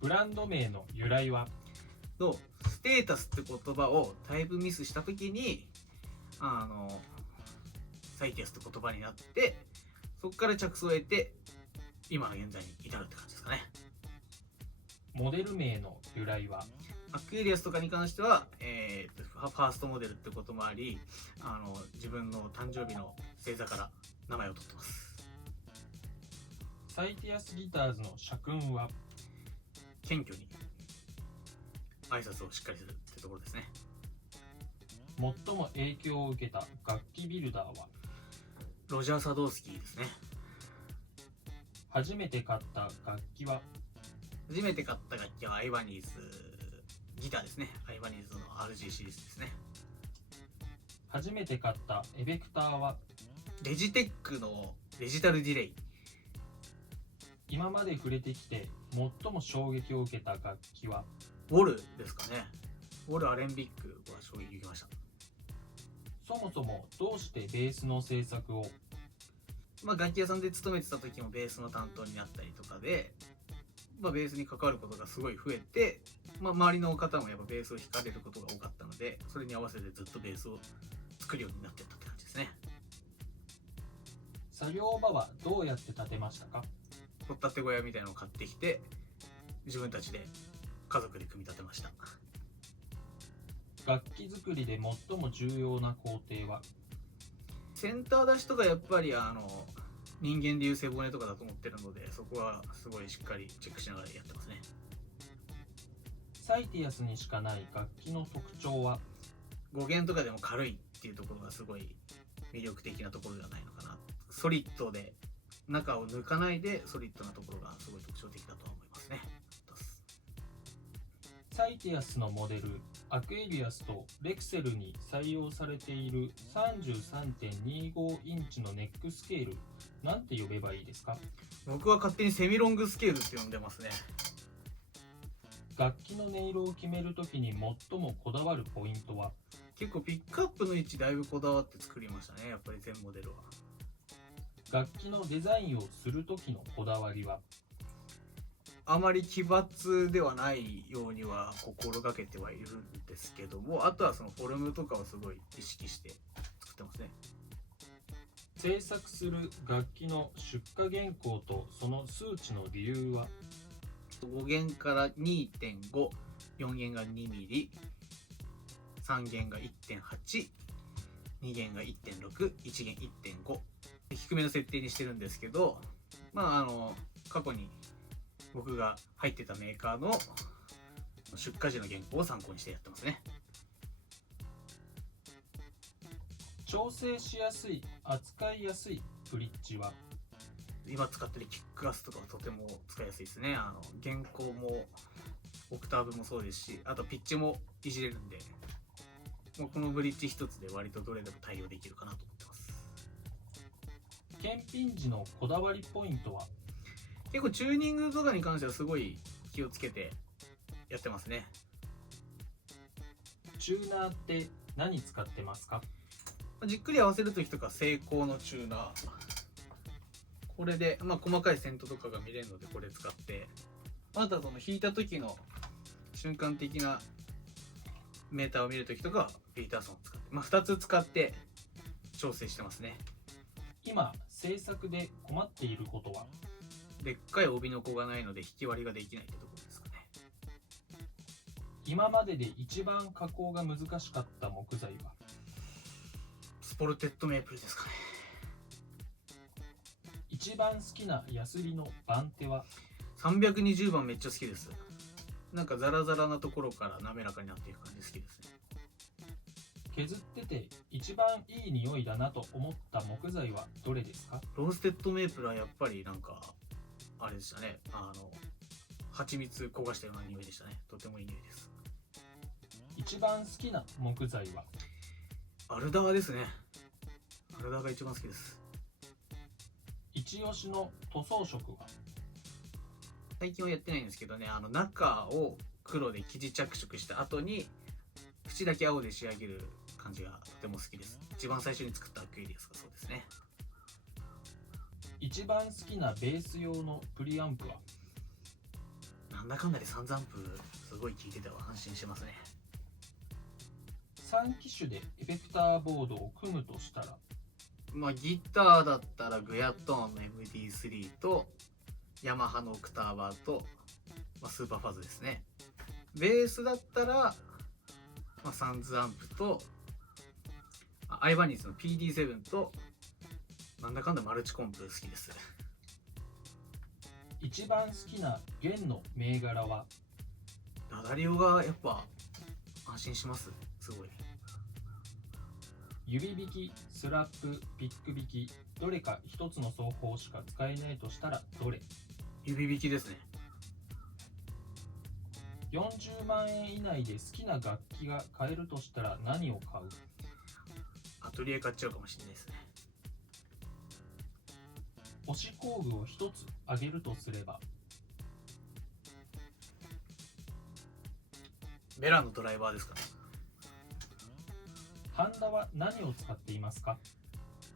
ブランド名の由来は？ステータスって言葉をタイプミスした時にサイティアスって言葉になって、そこから着想を得て今の現在に至るって感じですかね。モデル名の由来は？アクエリアスとかに関しては、ファーストモデルってこともあり、自分の誕生日の星座から名前を取ってます。サイティアスギターズの社訓は？謙虚に挨拶をしっかりするってところですね。最も影響を受けた楽器ビルダーは？ロジャー・サドースキーですね。初めて買った楽器は？初めて買った楽器はアイバニーズギターですね。アイバニーズの RG シリーズですね。初めて買ったエフェクターは？レジテックのデジタルディレイ。今まで触れてきて最も衝撃を受けた楽器は？ウォルですかね。ウォルアレンビックは衝撃を受けました。そもそもどうしてベースの制作を？楽器屋さんで勤めてた時もベースの担当になったりとかで、ベースに関わることがすごい増えて、周りの方もやっぱベースを弾かれることが多かったので、それに合わせてずっとベースを作るようになってったって感じですね。作業場はどうやって建てましたか？取っ立て小屋みたいなのを買ってきて、自分たちで家族で組み立てました。楽器作りで最も重要な工程は？センター出しとかやっぱり人間でいう背骨とかだと思ってるので、そこはすごいしっかりチェックしながらやってますね。サイティアスにしかない楽器の特徴は？語源とかでも軽いっていうところがすごい魅力的なところではないのかな。ソリッドで中を抜かないでソリッドなところがすごい特徴的だと思いますね。サイティアスのモデルアクエリアスとレクセルに採用されている 33.25 インチのネックスケール、なんて呼べばいいですか？僕は勝手にセミロングスケールって呼んでますね。楽器の音色を決めるときに最もこだわるポイントは？結構ピックアップの位置だいぶこだわって作りましたね、やっぱり全モデルは。楽器のデザインをするときのこだわりは？あまり奇抜ではないようには心がけてはいるんですけども、あとはそのフォルムとかをすごい意識して作ってますね。制作する楽器の出荷原稿とその数値の理由は？5弦から 2.5、4弦が 2mm、3弦が 1.8、2弦が 1.6、1弦 1.5、低めの設定にしてるんですけど、過去に僕が入ってたメーカーの出荷時の原稿を参考にしてやってますね。調整しやすい、扱いやすいブリッジは？今使ってるキックアスとかはとても使いやすいですね。原稿もオクターブもそうですし、あとピッチもいじれるんで、もうこのブリッジ一つで割とどれでも対応できるかなと思ってます。検品時のこだわりポイントは？結構チューニングとかに関してはすごい気をつけてやってますね。チューナーって何使ってますか？じっくり合わせるときとかセイコーのチューナー、これで、細かいセントとかが見れるのでこれ使って、またその弾いた時の瞬間的なメーターを見るときとかはピーターソンを使って、2つ使って調整してますね。今制作で困っていることは？でっかい帯の子がないので引き割りができないってところですかね。今までで一番加工が難しかった木材は？スポルテッドメープルですかね。一番好きなヤスリの番手は？ 320番めっちゃ好きです。なんかザラザラなところから滑らかになっていく感じ好きですね。削ってて一番いい匂いだなと思った木材はどれですか？ローステッドメープルはやっぱりなんかあれでしたね。蜂蜜焦がしたような匂いでしたね。とてもいい匂いです。一番好きな木材は？アルダーですね。アルダーが一番好きです。一押しの塗装色は？最近はやってないんですけどね、中を黒で生地着色した後に縁だけ青で仕上げる感じがとても好きです。一番最初に作ったアクエリアスがそうですね。一番好きなベース用のプリアンプは？なんだかんだでサンズアンプすごい効いてては安心しますね。3機種でエフェクターボードを組むとしたら？まあギターだったらグヤットーンの MD3 とヤマハのオクターバーと、スーパーファズですね。ベースだったら、サンズアンプとアイバニーズの PD7 となんだかんだマルチコンプ好きです。一番好きな弦の銘柄は？ダダリオがやっぱ安心します。すごい。指弾き、スラップ、ピック弾き、どれか一つの奏法しか使えないとしたらどれ？指弾きですね。40万円以内で好きな楽器が買えるとしたら何を買う？アトリエ買っちゃうかもしれないですね。推し工具を一つ挙げるとすれば？ベラのドライバーですかね。ハンダは何を使っていますか？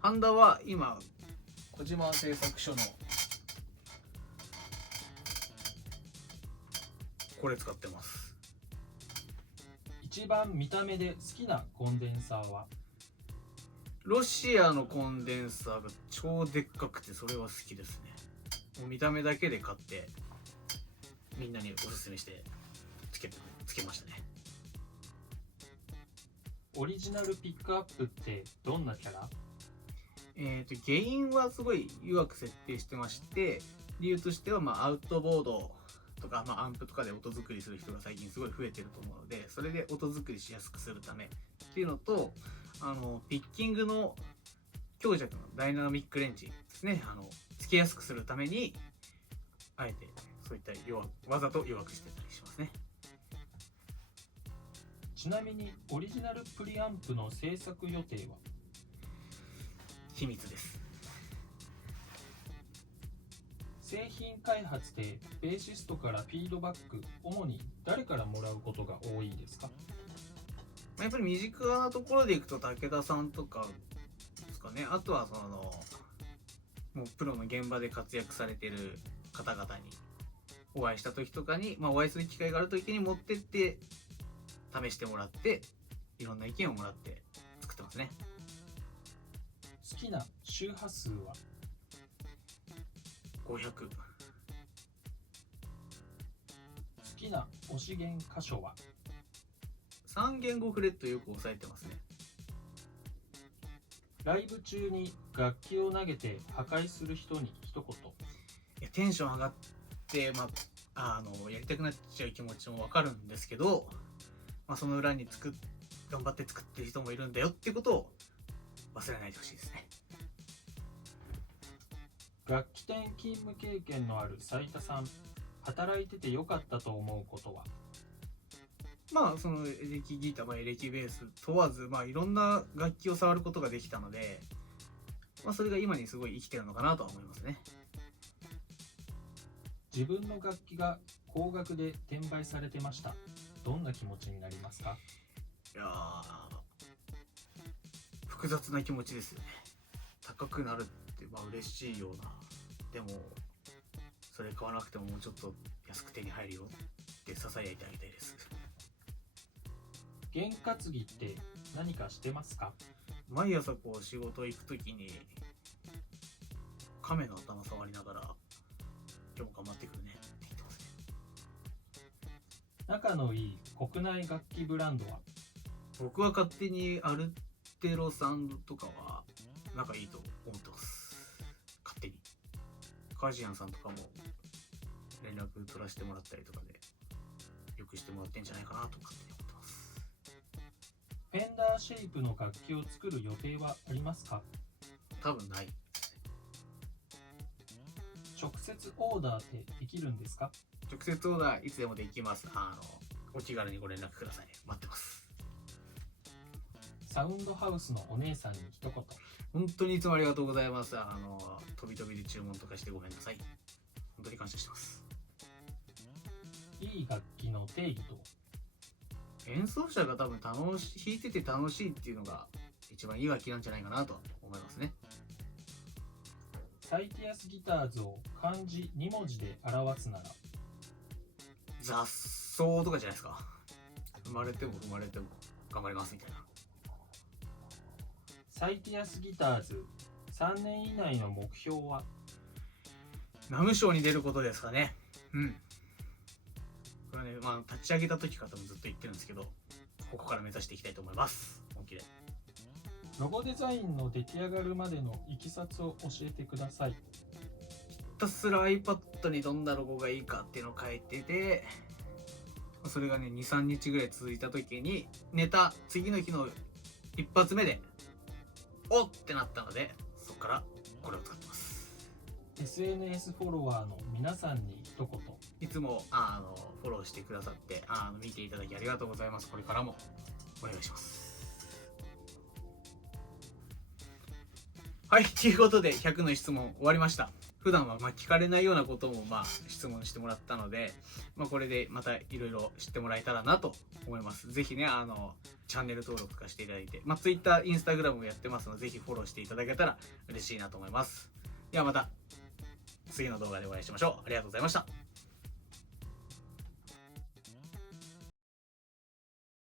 ハンダは今小島製作所のこれ使ってます。一番見た目で好きなコンデンサーは？ロシアのコンデンサーが超でっかくてそれは好きですね。もう見た目だけで買ってみんなにおすすめしてつけましたね。オリジナルピックアップってどんなキャラ？原因はすごい弱く設定してまして、理由としてはアウトボードとか、アンプとかで音作りする人が最近すごい増えてると思うので、それで音作りしやすくするためっていうのと、ピッキングの強弱のダイナミックレンジですね、つけやすくするためにあえてそういったわざと弱くしてたりしますね。ちなみにオリジナルプリアンプの制作予定は？秘密です。製品開発でベーシストからフィードバック、主に誰からもらうことが多いですか？やっぱり身近なところでいくと武田さんとかですかね。あとはもうプロの現場で活躍されてる方々にお会いした時とかに、お会いする機会がある時に持ってって試してもらって、いろんな意見をもらって作ってますね。好きな周波数は？500。好きな推し弦箇所は？ 3弦5フレットよく押さえてますね。ライブ中に楽器を投げて破壊する人に一言。いやテンション上がって、やりたくなっちゃう気持ちもわかるんですけど、その裏に頑張って作ってる人もいるんだよってことを忘れないでほしいですね。楽器店勤務経験のある斉田さん、働いててよかったと思うことは？そのエレキギター、エレキベース問わず、いろんな楽器を触ることができたので、それが今にすごい生きてるのかなとは思いますね。自分の楽器が高額で転売されてました。どんな気持ちになりますか？いやー、複雑な気持ちですよね。高くなるって嬉しいような、でもそれ買わなくてももうちょっと安く手に入るよって囁いてあげたいです。験担ぎって何かしてますか？毎朝仕事行くときに亀の頭触りながら今日も頑張ってくるねって言ってますね。仲のいい国内楽器ブランドは？僕は勝手にアルテロさんとかは仲いいと思ってます。勝手にカジアンさんとかも連絡取らせてもらったりとかでよくしてもらってんじゃないかなと勝手に思ってます。フェンダーシェイプの楽器を作る予定はありますか？多分ない。直接オーダーってできるんですか？直接オーダーいつでもできます。お気軽にご連絡ください。待ってます。サウンドハウスのお姉さんに一言。本当にいつもありがとうございます。飛び飛びで注文とかしてごめんなさい。本当に感謝してます。いい楽器の定義と？演奏者が多分弾いてて楽しいっていうのが一番いい楽器なんじゃないかなと思いますね。サイティアスギターズを漢字2文字で表すなら。雑草とかじゃないですか。生まれても生まれても頑張りますみたいな。サイティアスギターズ3年以内の目標は。ナム賞に出ることですかね。これはね、立ち上げた時から多分ずっと言ってるんですけど、ここから目指していきたいと思います。本気で。ロゴデザインの出来上がるまでのいきさつを教えてください。ひたすら iPad にどんなロゴがいいかっていうのを書いてて、それがね 2,3 日ぐらい続いた時に寝た次の日の一発目でおってなったので、そこからこれを使ってます。 SNS フォロワーの皆さんに一言。いつもフォローしてくださって見ていただきありがとうございます。これからもお願いします。はい、ということで100の質問終わりました。普段は聞かれないようなことも質問してもらったので、これでまたいろいろ知ってもらえたらなと思います。ぜひねチャンネル登録とかしていただいて、Twitter、Instagram もやってますので、ぜひフォローしていただけたら嬉しいなと思います。ではまた次の動画でお会いしましょう。ありがとうございました。